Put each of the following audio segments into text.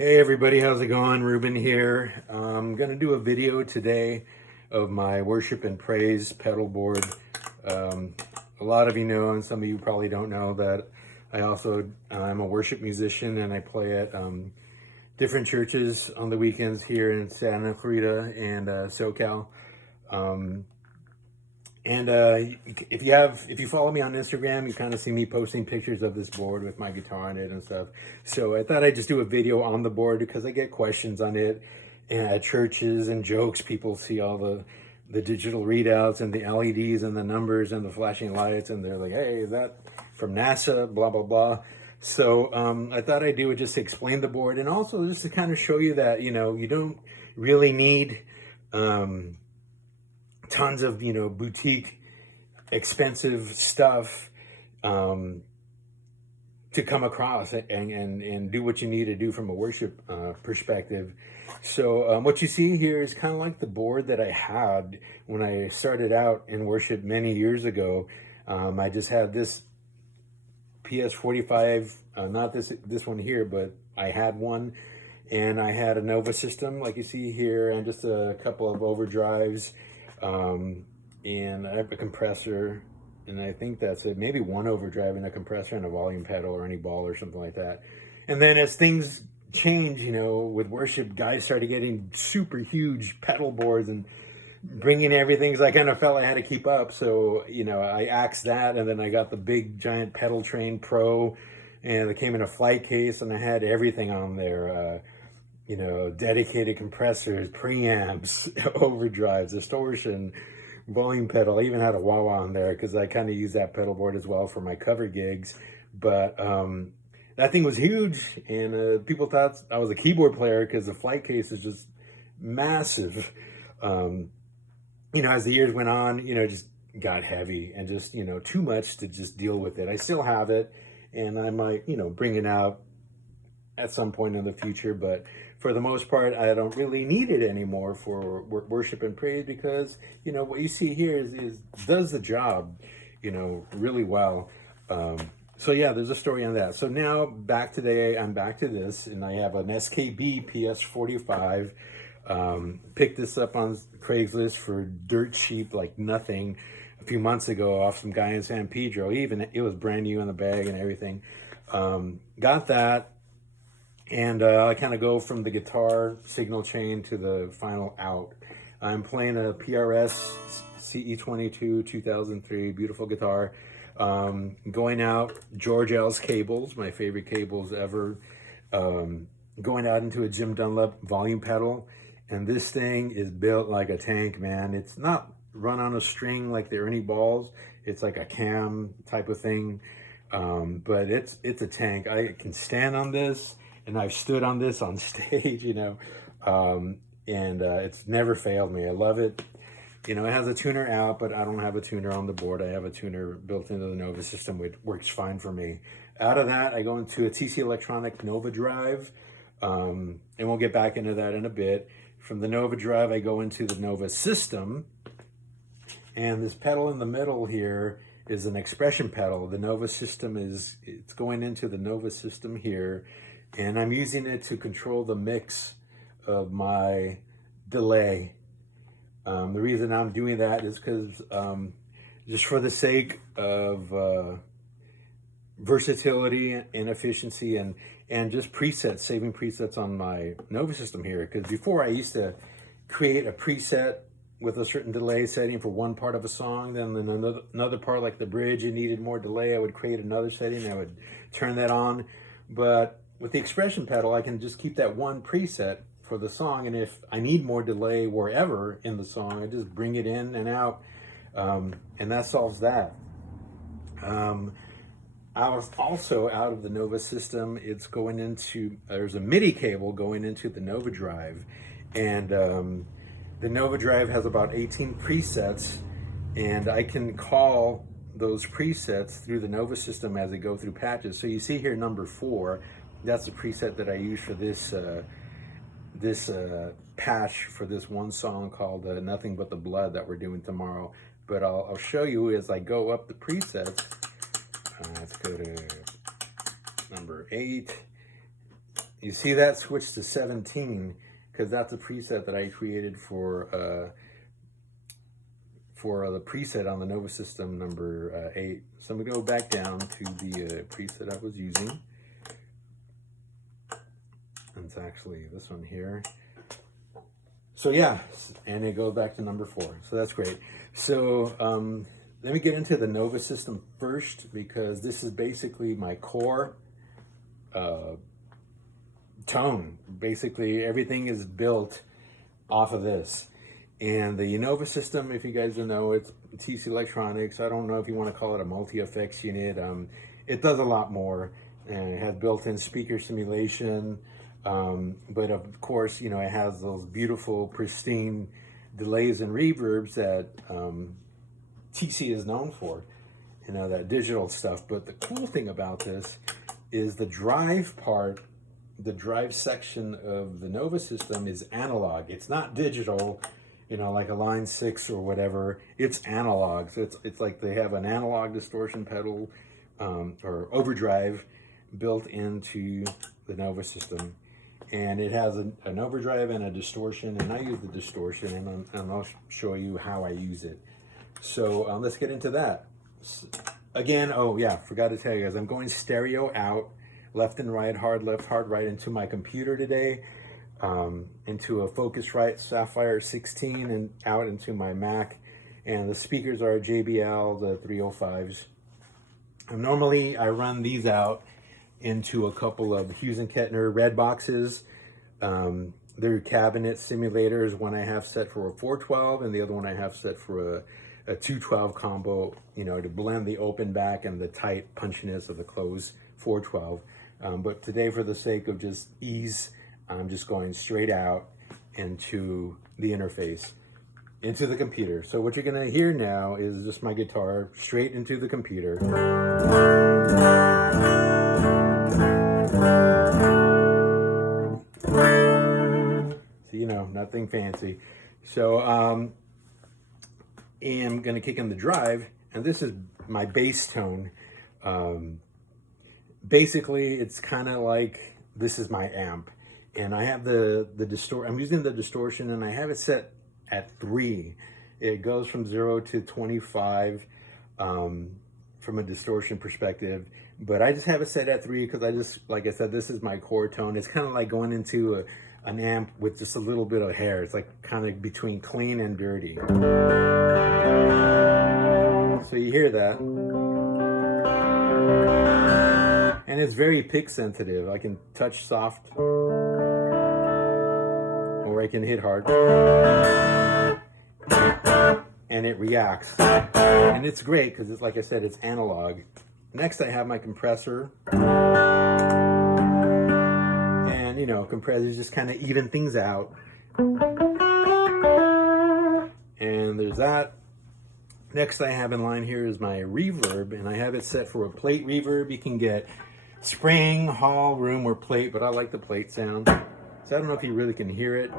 Hey everybody, how's it going? Ruben here. I'm gonna do a video today of my worship and praise pedal board. A lot of you know, and some of you probably don't know, that I'm a worship musician and I play at different churches on the weekends here in Santa Clarita and SoCal. If you follow me on Instagram, you kind of see me posting pictures of this board with my guitar on it and stuff. So I thought I'd just do a video on the board because I get questions on it at churches and jokes. People see all the digital readouts and the LEDs and the numbers and the flashing lights, and they're like, hey, is that from NASA, blah, blah, blah. So I thought I'd do it just to explain the board, and also just to kind of show you that, you know, you don't really need tons of, you know, boutique, expensive stuff to come across and do what you need to do from a worship perspective. So what you see here is kind of like the board that I had when I started out in worship many years ago. I just had this PS45, not this one here, but I had one, and I had a Nova system like you see here, and just a couple of overdrives. And I have a compressor, and I think that's it. Maybe one overdrive and a compressor and a volume pedal or any ball or something like that. And then as things change, you know, with worship, guys started getting super huge pedal boards and bringing everything, because I kind of felt I had to keep up. So, you know, I axed that, and then I got the big giant Pedal Train Pro, and it came in a flight case, and I had everything on there. You know, dedicated compressors, preamps, overdrives, distortion, volume pedal. I even had a wah-wah on there because I kind of use that pedal board as well for my cover gigs. But that thing was huge, and people thought I was a keyboard player because the flight case is just massive. You know, as the years went on, you know, it just got heavy and just, you know, too much to just deal with it. I still have it, and I might, you know, bring it out at some point in the future, but for the most part, I don't really need it anymore for worship and praise, because, you know, what you see here is does the job, you know, really well. So yeah, there's a story on that. So now back today, I'm back to this, and I have an Skb Ps45. Picked this up on Craigslist for dirt cheap, like nothing, a few months ago off some guy in San Pedro. Even it was brand new in the bag and everything. Got that. And I kind of go from the guitar signal chain to the final out. I'm playing a PRS CE22 2003, beautiful guitar. Going out, George L's cables, my favorite cables ever. Going out into a Jim Dunlop volume pedal. And this thing is built like a tank, man. It's not run on a string like the Ernie balls. It's like a cam type of thing. But it's a tank. I can stand on this. And I've stood on this on stage, you know, and it's never failed me. I love it. You know, it has a tuner out, but I don't have a tuner on the board. I have a tuner built into the Nova system, which works fine for me. Out of that, I go into a TC Electronic Nova Drive, and we'll get back into that in a bit. From the Nova Drive, I go into the Nova system, and this pedal in the middle here is an expression pedal. The Nova system it's going into the Nova system here. And I'm using it to control the mix of my delay. The reason I'm doing that is because just for the sake of versatility and efficiency and just presets, saving presets on my Nova system here. Because before I used to create a preset with a certain delay setting for one part of a song, then another part like the bridge, it needed more delay. I would create another setting, I would turn that on. But with the expression pedal, I can just keep that one preset for the song, and if I need more delay wherever in the song, I just bring it in and out, and that solves that. I was also out of the Nova system. It's going into, there's a MIDI cable going into the Nova Drive, and the Nova Drive has about 18 presets, and I can call those presets through the Nova system as they go through patches. So you see here number 4. That's the preset that I use for this patch for this one song called Nothing But the Blood that we're doing tomorrow. But I'll show you as I go up the presets. Let's go to number 8. you see that switch to 17 because that's a preset that I created for the preset on the Nova System number 8. So I'm gonna go back down to the preset I was using. And it's actually this one here. So yeah, and it goes back to number 4. So that's great. So let me get into the Nova System first, because this is basically my core tone. Basically everything is built off of this. And the Nova System, if you guys don't know, it's TC Electronics. I don't know if you want to call it a multi-effects unit. It does a lot more, and it has built-in speaker simulation. But of course, you know, it has those beautiful, pristine delays and reverbs that TC is known for, you know, that digital stuff. But the cool thing about this is the drive part, the drive section of the Nova System is analog. It's not digital, you know, like a Line 6 or whatever. It's analog. So it's like they have an analog distortion pedal or overdrive built into the Nova System. And it has an overdrive and a distortion, and I use the distortion, and I'll show you how I use it. So let's get into that. Again, oh yeah, forgot to tell you guys, I'm going stereo out, left and right, hard left, hard right, into my computer today, into a Focusrite Sapphire 16, and out into my Mac. And the speakers are JBL, the 305s. And normally I run these out into a couple of Hughes & Kettner red boxes. They're cabinet simulators. One I have set for a 412, and the other one I have set for a 212 combo, you know, to blend the open back and the tight punchiness of the closed 412. But today, for the sake of just ease, I'm just going straight out into the interface, into the computer. So what you're gonna hear now is just my guitar straight into the computer. So, you know, nothing fancy. So I'm gonna kick in the drive, and this is my bass tone. Basically, it's kind of like this is my amp, and I have the I'm using the distortion, and I have it set at 3. It goes from 0 to 25 from a distortion perspective, but I just have it set at 3 because I just, like I said, this is my core tone. It's kind of like going into an amp with just a little bit of hair. It's like kind of between clean and dirty. So you hear that. And it's very pick sensitive. I can touch soft, or I can hit hard, and it reacts. And it's great because it's, like I said, it's analog. Next, I have my compressor. And, you know, compressors just kind of even things out. And there's that. Next I have in line here is my reverb, and I have it set for a plate reverb. You can get spring, hall, room, or plate, but I like the plate sound. So I don't know if you really can hear it.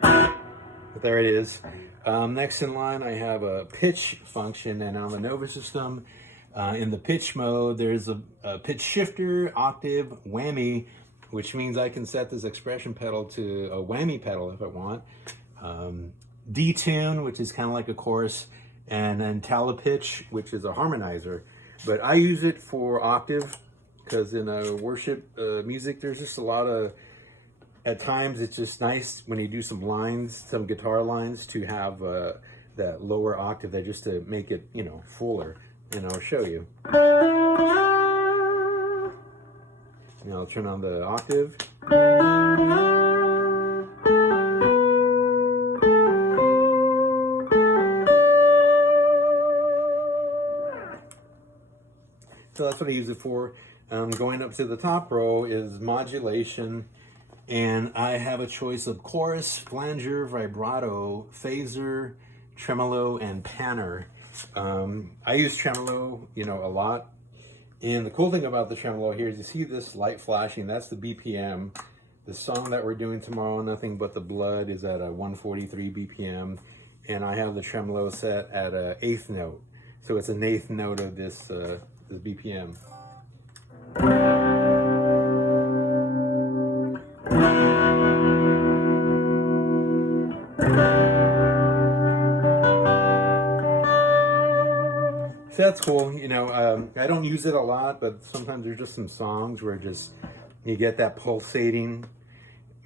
But there it is. Next in line, I have a pitch function, and on the Nova System, in the pitch mode, there's a pitch shifter, octave, whammy, which means I can set this expression pedal to a whammy pedal if I want. Detune, which is kind of like a chorus, and then telepitch, which is a harmonizer. But I use it for octave because in worship music, there's just a lot of, at times it's just nice when you do some lines, some guitar lines, to have that lower octave there just to make it, you know, fuller. And I'll show you. Now I'll turn on the octave. So that's what I use it for. Going up to the top row is modulation, and I have a choice of chorus, flanger, vibrato, phaser, tremolo, and panner. I use tremolo, you know, a lot. And the cool thing about the tremolo here is you see this light flashing. That's the BPM. The song that we're doing tomorrow, Nothing But the Blood, is at a 143 BPM, and I have the tremolo set at an 8th note. So it's an 8th note of this BPM. So that's cool, you know. I don't use it a lot, but sometimes there's just some songs where just you get that pulsating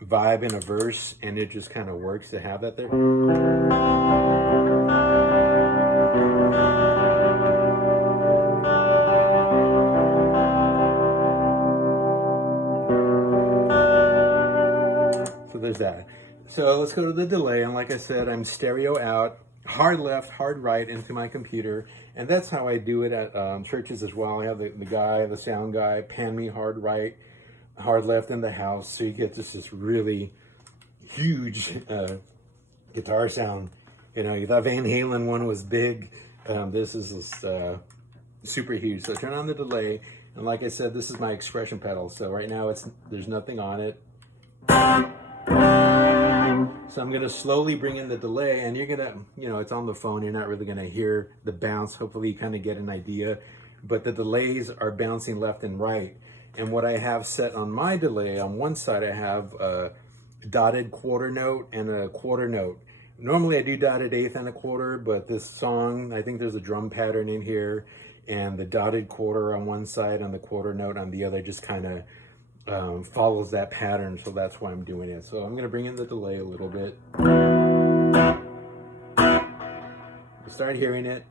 vibe in a verse, and it just kind of works to have that there. So there's that. So let's go to the delay, and like I said, I'm stereo out, hard left, hard right into my computer, and that's how I do it at churches as well. I have the sound guy, pan me hard right, hard left in the house, so you get this really huge guitar sound. You know, that Van Halen one was big. This is super huge. So turn on the delay, and like I said, this is my expression pedal. So right now there's nothing on it. So I'm gonna slowly bring in the delay, and you're gonna, you know, it's on the phone, you're not really gonna hear the bounce. Hopefully you kind of get an idea, but the delays are bouncing left and right. And what I have set on my delay, on one side I have a dotted quarter note and a quarter note. Normally I do dotted eighth and a quarter, but this song, I think there's a drum pattern in here, and the dotted quarter on one side and the quarter note on the other just kind of follows that pattern, so that's why I'm doing it. So I'm going to bring in the delay a little bit. You start hearing it.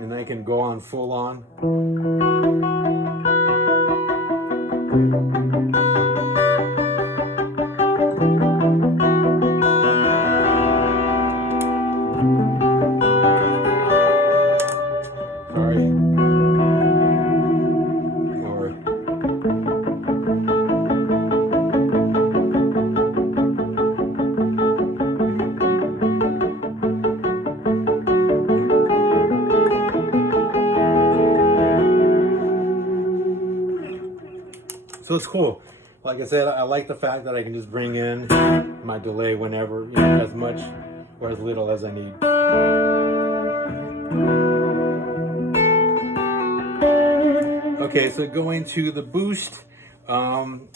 And I can go on full on. Sorry. Or so it's cool. Like I said, I like the fact that I can just bring in my delay whenever, you know, as much or as little as I need. Okay, so going to the boost, and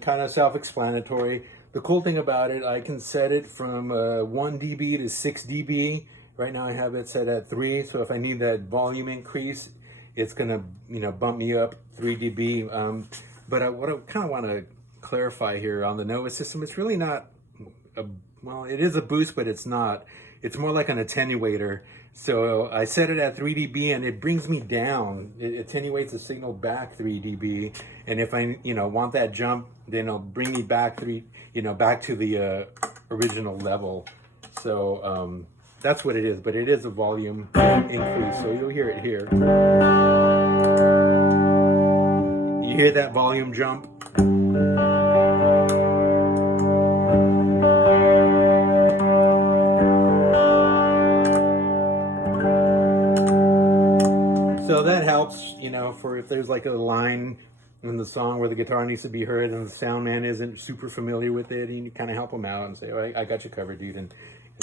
kind of self-explanatory. The cool thing about it, I can set it from 1 dB to 6 dB. Right now I have it set at 3, so if I need that volume increase, it's gonna, you know, bump me up 3 dB. But what I kind of want to clarify here on the Nova system, it's really not well, it is a boost, but it's not. It's more like an attenuator. So I set it at 3 dB, and it brings me down. It attenuates the signal back 3 dB. And if I, you know, want that jump, then it'll bring me back back to the original level. So that's what it is. But it is a volume increase. So you'll hear it here. You hear that volume jump? So that helps, you know, for if there's like a line in the song where the guitar needs to be heard and the sound man isn't super familiar with it, and you kind of help them out and say, oh, I got you covered, dude, and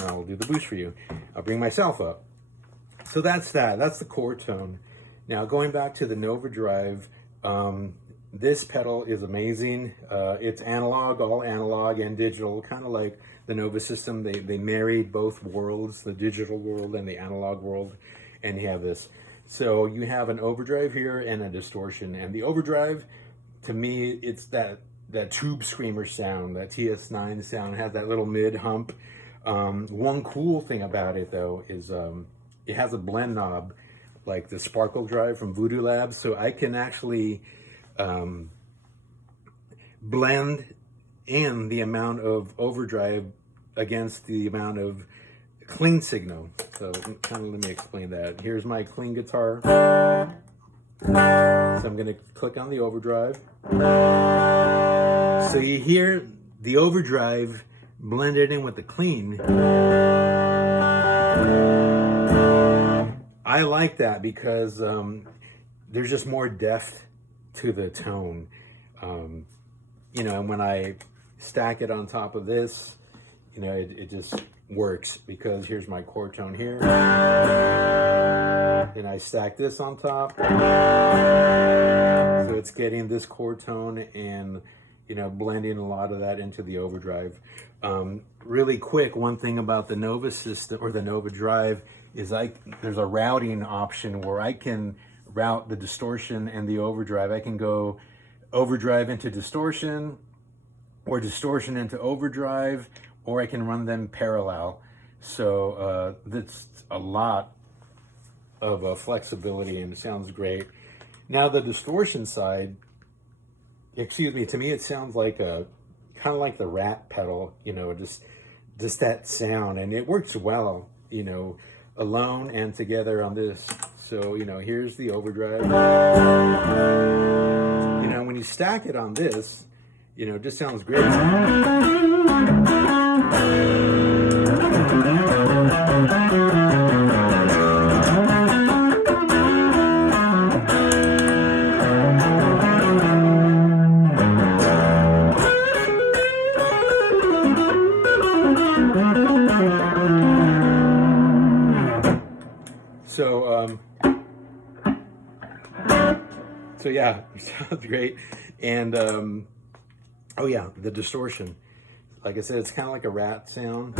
I'll do the boost for you. I'll bring myself up. So that's that. That's the core tone. Now going back to the Nova Drive, this pedal is amazing. It's analog, all analog and digital, kind of like the Nova system. They married both worlds, the digital world and the analog world, and you have this. So you have an overdrive here and a distortion, and the overdrive, to me, it's that tube screamer sound, that TS9 sound. It has that little mid hump. One cool thing about it though is it has a blend knob like the Sparkle Drive from Voodoo Labs, so I can actually blend in the amount of overdrive against the amount of clean signal. So kind of let me explain that. Here's my clean guitar. So I'm going to click on the overdrive. So you hear the overdrive blended in with the clean. I like that because there's just more depth to the tone. You know, and when I stack it on top of this, you know, it just works because here's my chord tone here. And I stack this on top. So it's getting this chord tone and, you know, blending a lot of that into the overdrive. Really quick, one thing about the Nova system or the Nova drive is there's a routing option where I can route the distortion and the overdrive. I can go overdrive into distortion or distortion into overdrive, or I can run them parallel. So that's a lot of flexibility and it sounds great. Now the distortion side, excuse me, to me it sounds like kind of like the Rat pedal, you know, just that sound, and it works well, you know, alone and together on this. So, you know, here's the overdrive. You know, when you stack it on this, you know, it just sounds great. So yeah, it sounds great. And oh yeah, the distortion. Like I said, it's kind of like a Rat sound.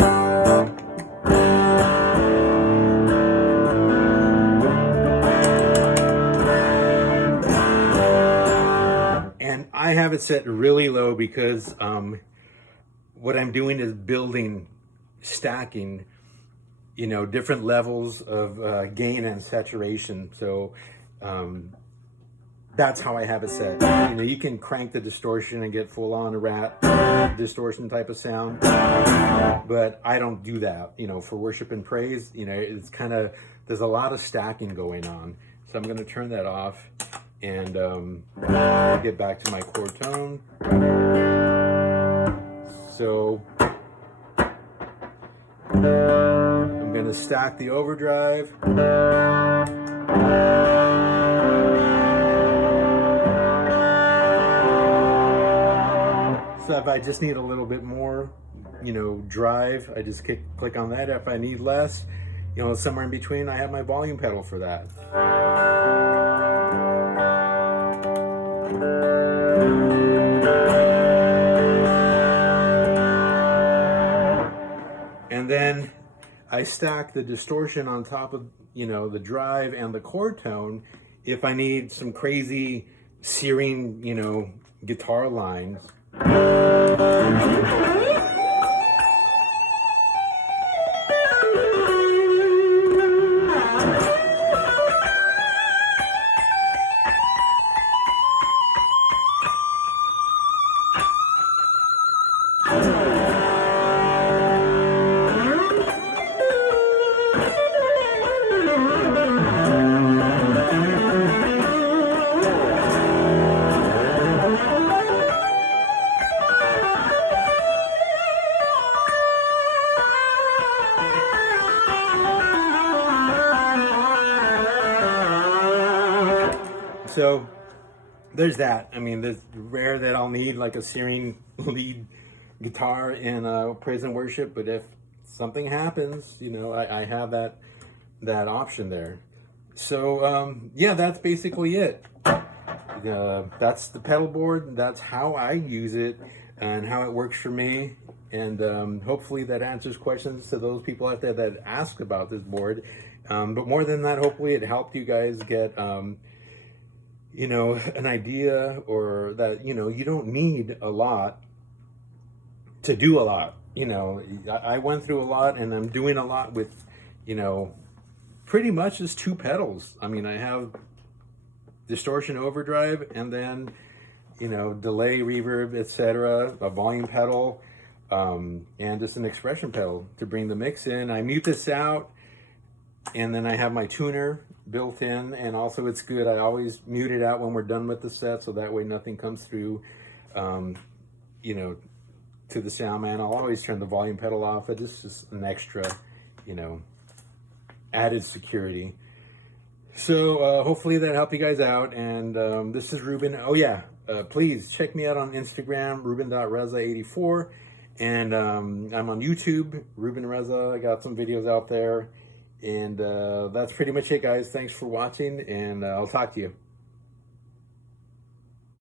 And I have it set really low because what I'm doing is building, stacking, you know, different levels of gain and saturation. So that's how I have it set. You know, you can crank the distortion and get full on a Rat distortion type of sound, but I don't do that. You know, for worship and praise, you know, it's kind of, there's a lot of stacking going on. So I'm going to turn that off and get back to my chord tone. So I'm going to stack the overdrive. So if I just need a little bit more, you know, drive, I just click on that. If I need less, you know, somewhere in between, I have my volume pedal for that. And then I stack the distortion on top of, you know, the drive and the chord tone if I need some crazy searing, you know, guitar lines. So there's that. I mean, there's rare that I'll need like a searing lead guitar in praise and worship, but if something happens, you know, I have that option there. So yeah, that's basically it. That's the pedal board. That's how I use it and how it works for me. And hopefully that answers questions to those people out there that ask about this board. But more than that, hopefully it helped you guys get you know, an idea, or that, you know, you don't need a lot to do a lot. You know, I went through a lot and I'm doing a lot with, you know, pretty much just two pedals. I mean, I have distortion, overdrive, and then, you know, delay, reverb, etc., a volume pedal, and just an expression pedal to bring the mix in. I mute this out, and then I have my tuner built in, and also it's good, I always mute it out when we're done with the set, so that way nothing comes through, you know, to the sound man. I'll always turn the volume pedal off. It's just an extra, you know, added security. So hopefully that helped you guys out. And this is Ruben. Oh yeah, please check me out on Instagram, ruben.reza84. And I'm on YouTube, Ruben Reza. I got some videos out there. And that's pretty much it, guys. Thanks for watching, and I'll talk to you.